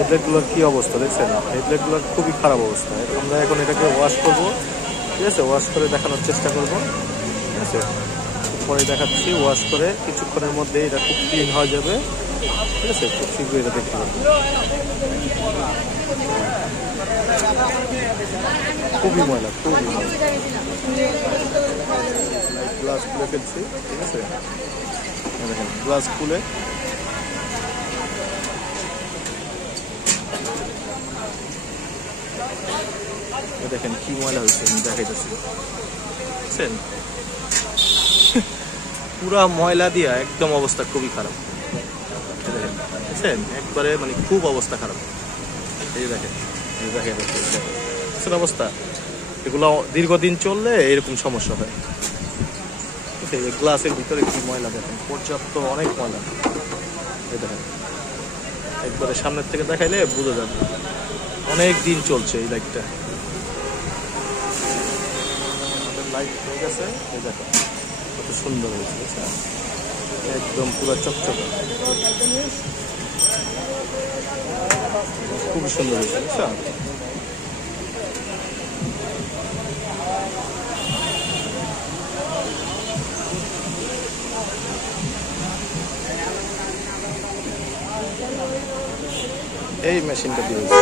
হেডলাইটগুলোর কি অবস্থা দেখছেন? হেডলাইটগুলোর খুবই খারাপ অবস্থা। আমরা এখন এটাকে ওয়াশ করব, ঠিক আছে? ওয়াশ করে দেখানোর চেষ্টা করব, ঠিক আছে? পরে দেখাচ্ছি। ওয়াশ করে কিছুক্ষণের মধ্যে এটা খুব ক্লিন হয়ে যাবে, ঠিক আছে? খুব শীঘ্রই এটা দেখতে পাবেন। খুবই ময়লা, খুবই গ্লাস খুলে ফেলছি, ঠিক আছে? দেখেন গ্লাস খুলে দেখেন কি ময়লা হয়েছে, আমি দেখাইতেছি। বুঝছেন? পুরা ময়লা দিয়া একদম অবস্থা খুবই খারাপ। দেখেন, বুঝছেন? একবারে মানে খুব অবস্থা খারাপ। এই দেখেন, এই দেখেন বুঝছেন অবস্থা? এগুলো দীর্ঘদিন চললে এরকম সমস্যা হয়। এই গ্লাসের ভিতরে কি ময়লা দেখেন, পর্যাপ্ত অনেক ময়লা। এই দেখেন, একবারে সামনের থেকে দেখাইলে বুঝা যাবে অনেক দিন চলছে এই লাইটটা। আমাদের লাইট হয়ে গেছে, এই দেখো কত সুন্দর হয়েছে, বুঝছেন? একদম পুরো চকচকে, খুবই সুন্দর হয়েছে, বুঝছেন? এই মেশিনটা দিয়েছে।